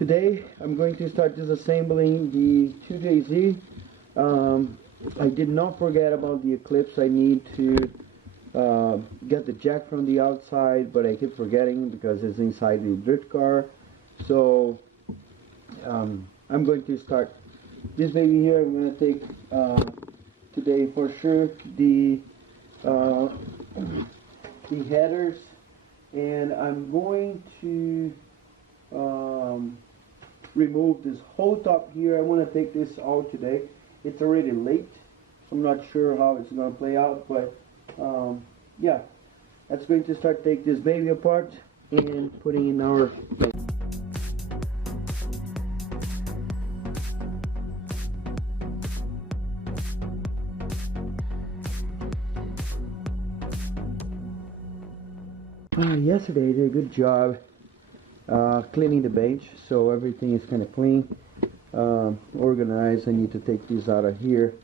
Today I'm going to start disassembling the 2JZ. I did not forget about the Eclipse. I need to get the jack from the outside, but I keep forgetting because it's inside the drift car. So I'm going to start this baby here. I'm going to take today for sure the headers, and I'm going to remove this whole top here. I want to take this out today. It's already late, so I'm not sure how it's going to play out, but yeah, that's going to start take this baby apart and putting in our yesterday I did a good job cleaning the bench, so everything is kind of clean, organized. I need to take these out of here.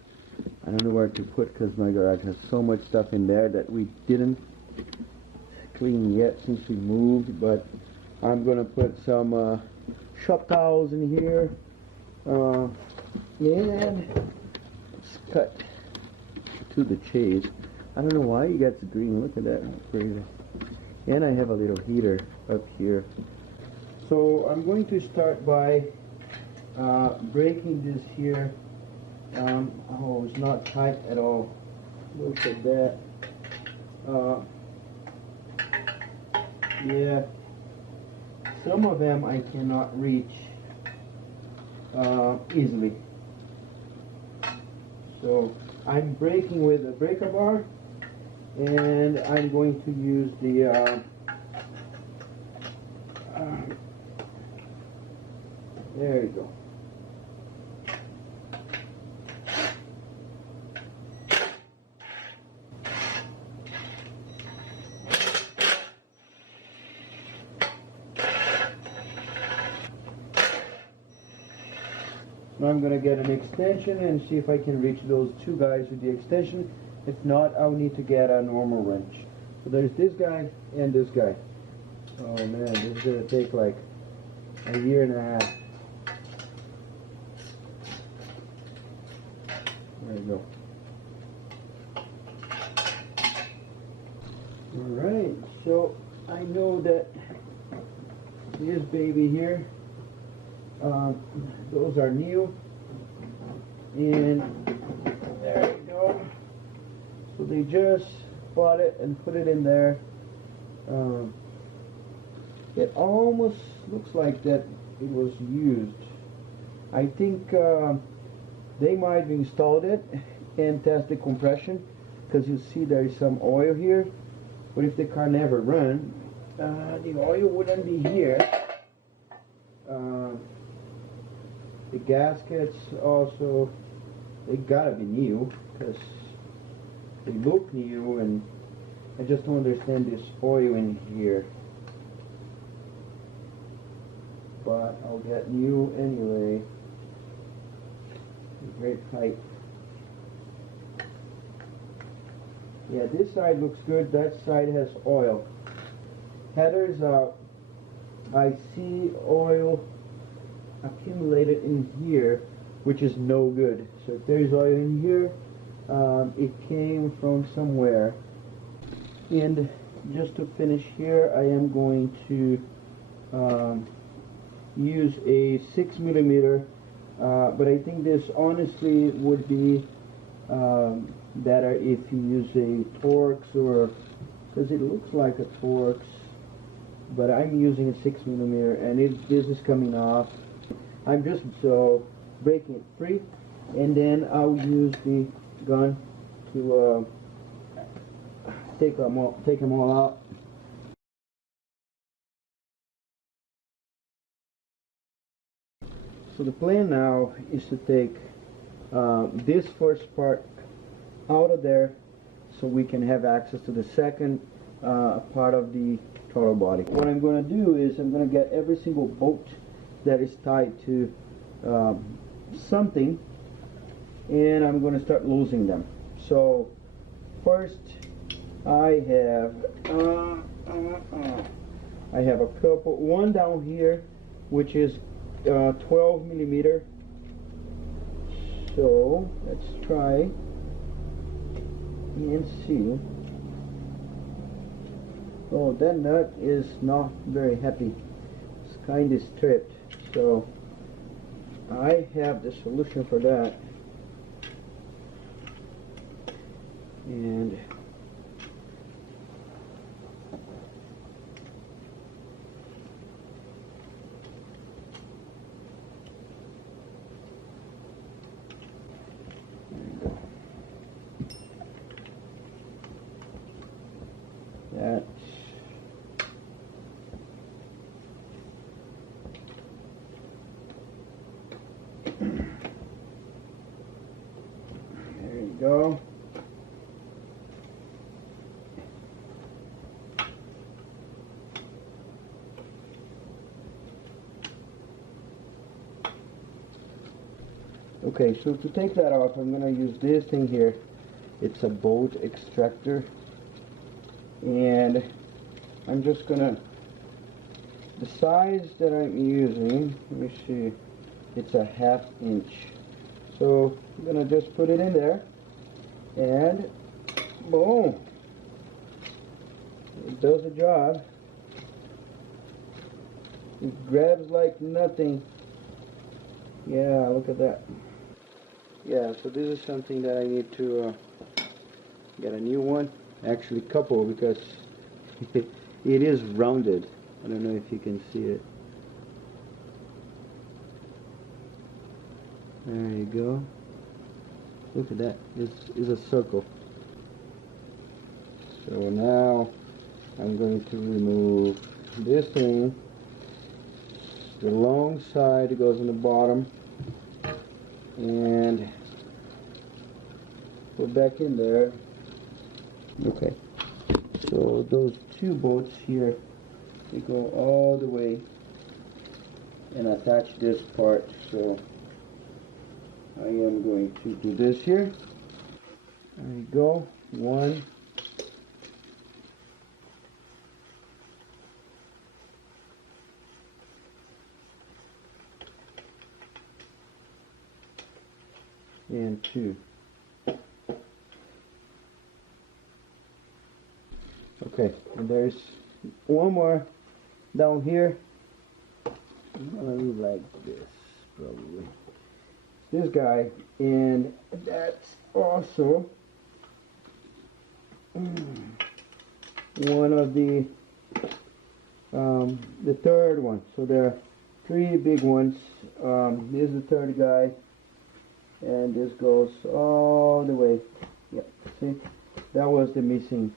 I don't know where to put because my garage has so much stuff in there that we didn't clean yet since we moved, but I'm gonna put some shop towels in here, and let's cut to the chase. I don't know why you got the green. Look at that, crazy. And I have a little heater up here. So I'm going to start by breaking this here. Oh, it's not tight at all. Look at that. Yeah, some of them I cannot reach easily. So I'm breaking with a breaker bar, and I'm going to use the there you go. Now I'm going to get an extension and see if I can reach those two guys with the extension. If not, I'll need to get a normal wrench. So there's this guy and this guy. Oh man, this is going to take like a year and a half. There you go. Alright, so I know that this baby here, those are new, and there you go. So they just bought it and put it in there. It almost looks like that it was used. I think they might have installed it and test the compression, because you see there is some oil here, but if the car never run, the oil wouldn't be here. The gaskets also, they gotta be new because they look new, and I just don't understand this oil in here, but I'll get new anyway. Great height. Yeah, this side looks good. That side has oil. Headers out. I see oil accumulated in here, which is no good. So if there's oil in here, it came from somewhere. And just to finish here, I am going to use a 6mm, but I think this honestly would be better if you use a Torx, or because it looks like a Torx, but I'm using a 6mm, and this is coming off. I'm just breaking it free, and then I'll use the gun to take them all out. So the plan now is to take this first part out of there, so we can have access to the second part of the throttle body. What I'm going to do is I'm going to get every single bolt that is tied to something, and I'm going to start losing them. So first I have a couple, one down here which is 12 millimeter. So let's try and see. Oh, that nut is not very happy. It's kind of stripped. So I have the solution for that. And that there you go. Okay, so to take that off, I'm going to use this thing here. It's a bolt extractor, and I'm just going to, the size that I'm using, let me see, it's a 1/2 inch. So I'm going to just put it in there, and boom, it does the job. It grabs like nothing. Yeah, look at that. Yeah, so this is something that I need to get a new one, actually couple, because it is rounded. I don't know if you can see it. There you go. Look at that. This is a circle. So now I'm going to remove this thing. The long side goes on the bottom, and put back in there. Okay, so those two bolts here, they go all the way and attach this part. So I am going to do this here. There you go. One. And two. Okay, and there's one more down here. I'm gonna leave like this, probably. This guy, and that's also one of the third one. So there are 3 big ones. This is the third guy, and this goes all the way. Yep, see, that was the missing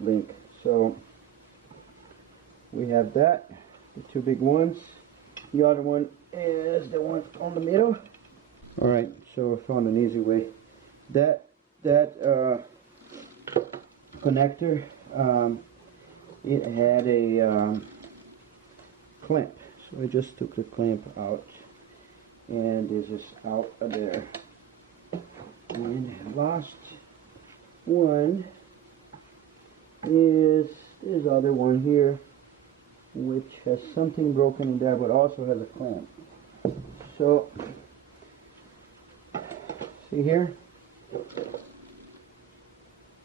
link. So we have that, the 2 big ones. The other one is the one on the middle. All right, so I found an easy way. That connector, it had a clamp, so I just took the clamp out, and this is out of there. And last one is this other one here, which has something broken in there, but also has a clamp. So see here,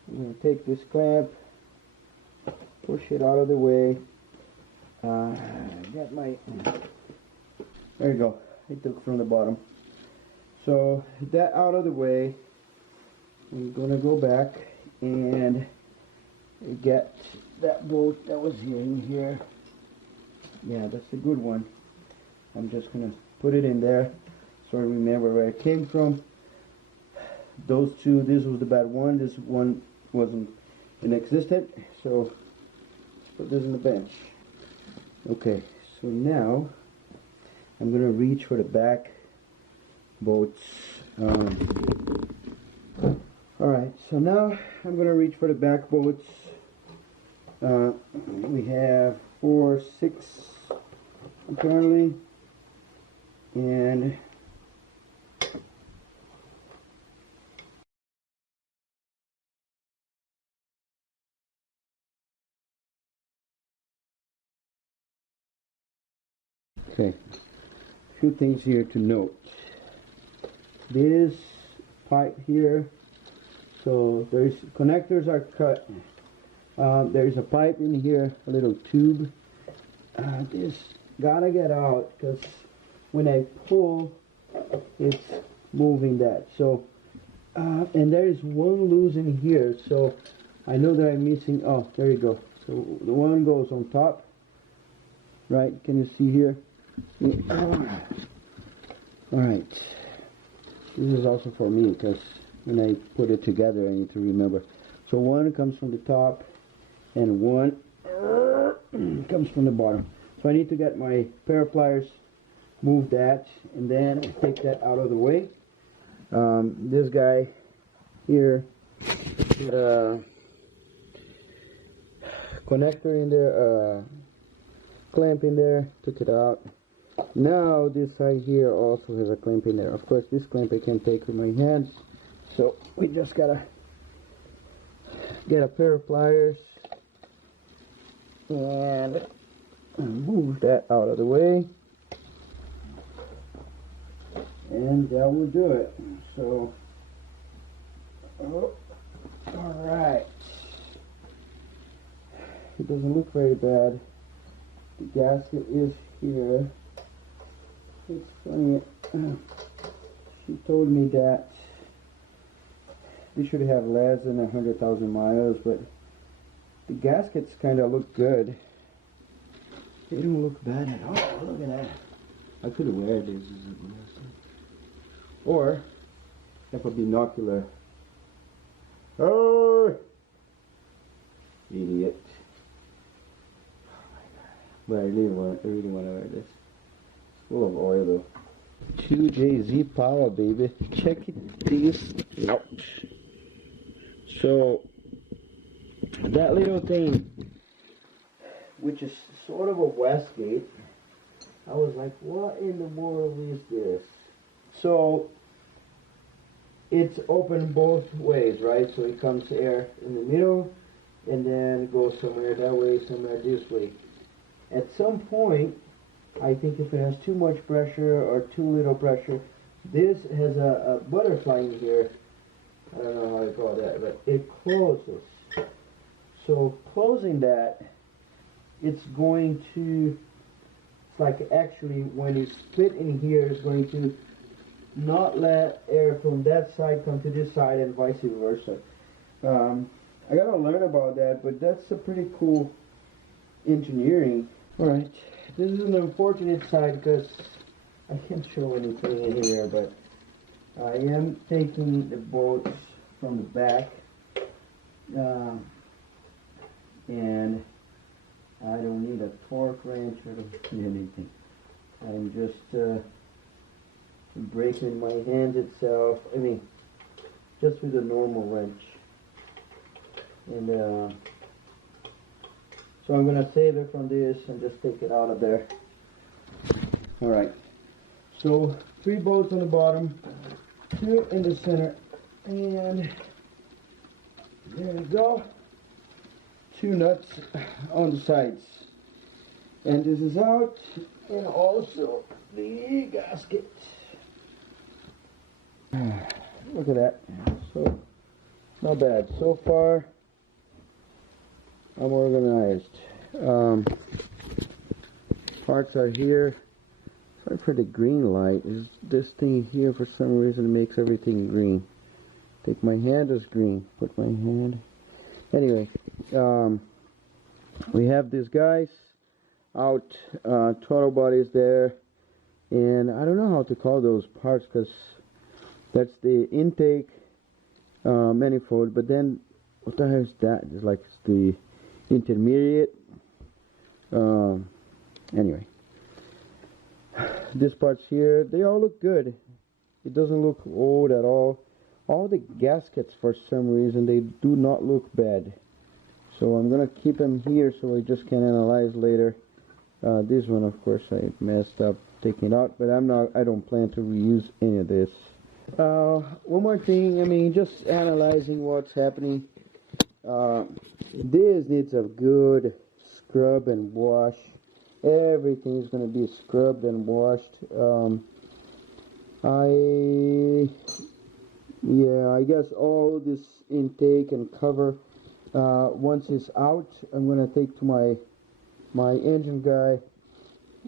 I'm going to take this clamp, push it out of the way. Get my, there you go, I took from the bottom. So that out of the way, I'm going to go back and get that bolt that was in here. Yeah, that's a good one. I'm just going to put it in there so I remember where it came from. Those two, this was the bad one, this one wasn't inexistent, so let's put this in the bench. Okay, so now I'm going to reach for the back bolts. Alright, so now I'm going to reach for the back bolts. We have 4, 6 apparently, and okay, few things here to note. This pipe here, so there's connectors are cut. There's a pipe in here, a little tube. This gotta get out because when I pull, it's moving that. So, and there is one loose in here, so I know that I'm missing. Oh, there you go. So the one goes on top, right? Can you see here? All right. This is also for me because when I put it together, I need to remember. So one comes from the top, and one comes from the bottom. So I need to get my pair of pliers, move that, and then take that out of the way. This guy here, the connector in there, clamp in there, took it out. Now this side here also has a clamp in there. Of course, this clamp I can take with my hands, so we just gotta get a pair of pliers and move that out of the way, and that will do it. So, all right. It doesn't look very bad. The gasket is here. It's funny, she told me that they should have less than 100,000 miles, but the gaskets kind of look good. They don't look bad at all. Look at that. I could wear this as a glass. Or have a binocular. Oh, idiot. Oh my god. But I really want to wear this. Full of oil though. 2JZ power, baby. Check this out. So that little thing, which is sort of a Westgate, I was like, what in the world is this? So it's open both ways, right? So it comes air in the middle and then it goes somewhere that way, somewhere this way. At some point, I think if it has too much pressure or too little pressure, this has a butterfly in here. I don't know how to call that, but it closes. So closing that, it's going to, it's like actually when you split in here, it's going to not let air from that side come to this side and vice versa. I gotta learn about that, but that's a pretty cool engineering. Alright, this is an unfortunate side because I can't show anything in here, but I am taking the bolts from the back, and I don't need a torque wrench or anything. I'm just breaking my hand itself, I mean, just with a normal wrench. And so I'm going to save it from this and just take it out of there. Alright, so 3 bolts on the bottom, 2 in the center, and there we go. 2 nuts on the sides. And this is out, and also the gasket. Look at that. So, not bad. So far, I'm organized. Parts are here. Sorry for the green light. Is this thing here for some reason makes everything green. Take my hand as green. Put my hand. Anyway, we have these guys out. Throttle bodies there, and I don't know how to call those parts because that's the intake manifold. But then, what the hell is that? It's like it's the intermediate. Anyway, these parts here, they all look good. It doesn't look old at all. All the gaskets, for some reason, they do not look bad. So I'm gonna keep them here so I just can analyze later. This one, of course, I messed up taking it out, but I don't plan to reuse any of this. One more thing, I mean, just analyzing what's happening. This needs a good scrub and wash everything is going to be scrubbed and washed. I guess all this intake and cover, once it's out, I'm going to take to my engine guy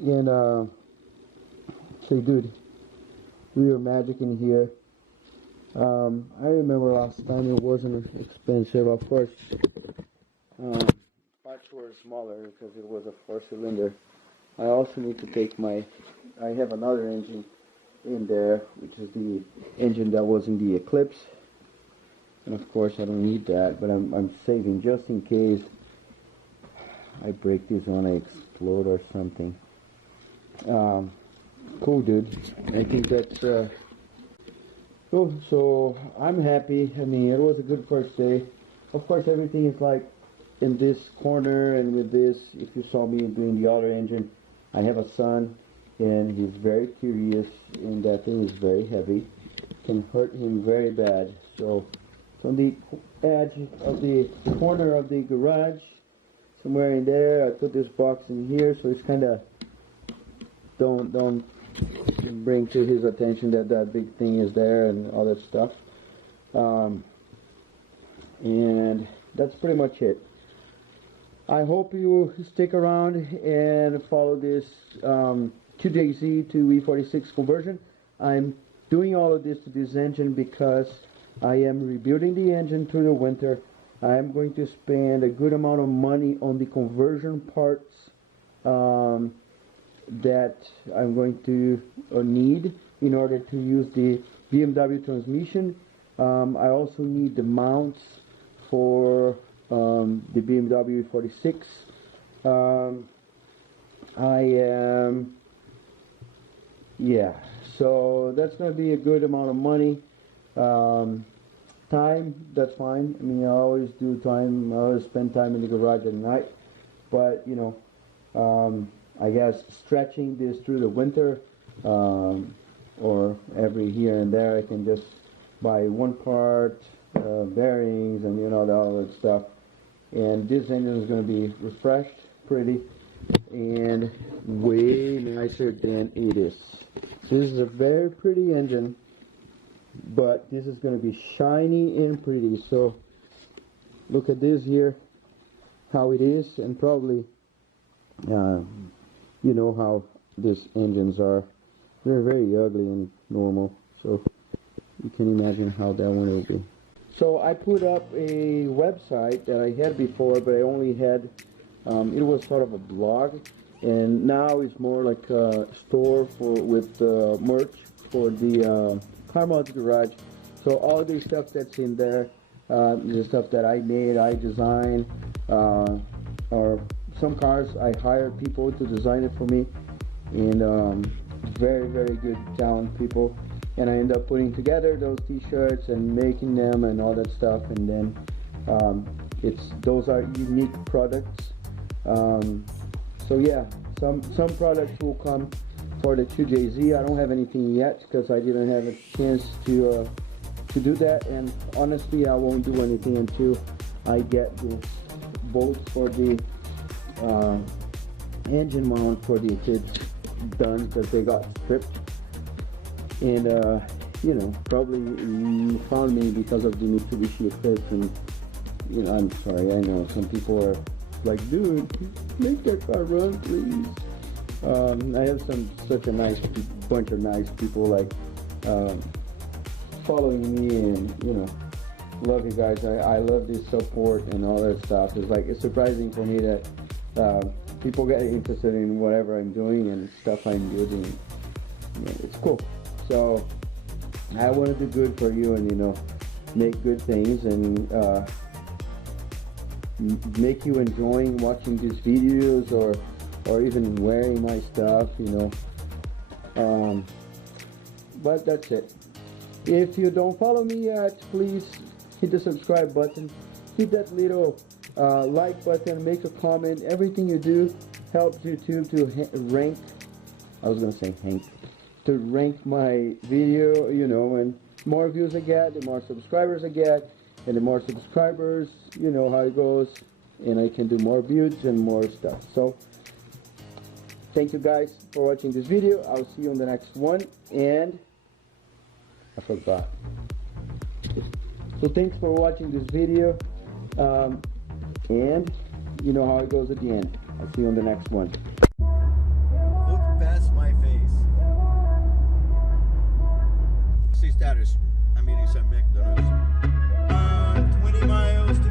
and say, dude, we are magic in here. I remember last time it wasn't expensive. Of course, parts were smaller because it was a 4-cylinder. I also need to take I have another engine in there, which is the engine that was in the Eclipse. And of course I don't need that, but I'm saving just in case I break this one, I explode or something. Cool, dude. I think that's cool. So I'm happy. I mean, it was a good first day. Of course, everything is like in this corner, and with this, if you saw me doing the other engine, I have a son, and he's very curious, and that thing is very heavy, can hurt him very bad. So it's on the edge of the corner of the garage, somewhere in there. I put this box in here, so it's kind of don't bring to his attention that that big thing is there and all that stuff. And that's pretty much it. I hope you stick around and follow this 2JZ to E46 conversion. I'm doing all of this to this engine because I am rebuilding the engine through the winter. I am going to spend a good amount of money on the conversion parts that I'm going to need in order to use the BMW transmission. I also need the mounts for the BMW E46. So that's going to be a good amount of money. Time, that's fine. I mean, I always do time. I always spend time in the garage at night. But, you know, I guess stretching this through the winter, or every here and there, I can just buy one part, bearings, and you know, all that stuff. And this engine is going to be refreshed, pretty, and way nicer than it is. This is a very pretty engine, but this is going to be shiny and pretty. So look at this here, how it is, and probably you know how these engines are. They're very ugly and normal, so you can imagine how that one will be. So I put up a website that I had before, but I only had, it was sort of a blog, and now it's more like a store with merch for the Car Mods Garage. So all the stuff that's in there, the stuff that I made, I designed, or some cars I hired people to design it for me, and very, very good talent people. And I end up putting together those t-shirts and making them and all that stuff, and then those are unique products. So yeah, some products will come for the 2JZ. I don't have anything yet because I didn't have a chance to do that, and honestly I won't do anything until I get this bolt for the engine mount for the Eclipse done, because they got stripped. And you know, probably you found me because of the Mitsubishi Eclipse, and you know, I'm sorry, I know some people are like, dude, make that car run, please. I have such a bunch of nice people like following me, and you know, love you guys. I love this support and all that stuff. It's surprising for me that people get interested in whatever I'm doing and stuff I'm building. You know, it's cool. So I want to do good for you, and you know, make good things, and make you enjoying watching these videos, or even wearing my stuff, you know. But that's it. If you don't follow me yet, please hit the subscribe button, hit that little like button, make a comment. Everything you do helps YouTube to rank. I was gonna say Hank. To rank my video, you know, and more views I get, the more subscribers I get, and the more subscribers, you know how it goes, and I can do more builds and more stuff. So thank you guys for watching this video. I'll see you on the next one. And I forgot. So thanks for watching this video. And you know how it goes at the end. I'll see you on the next one. Look past my face. See status. I'm eating some McDonald's. 20 miles to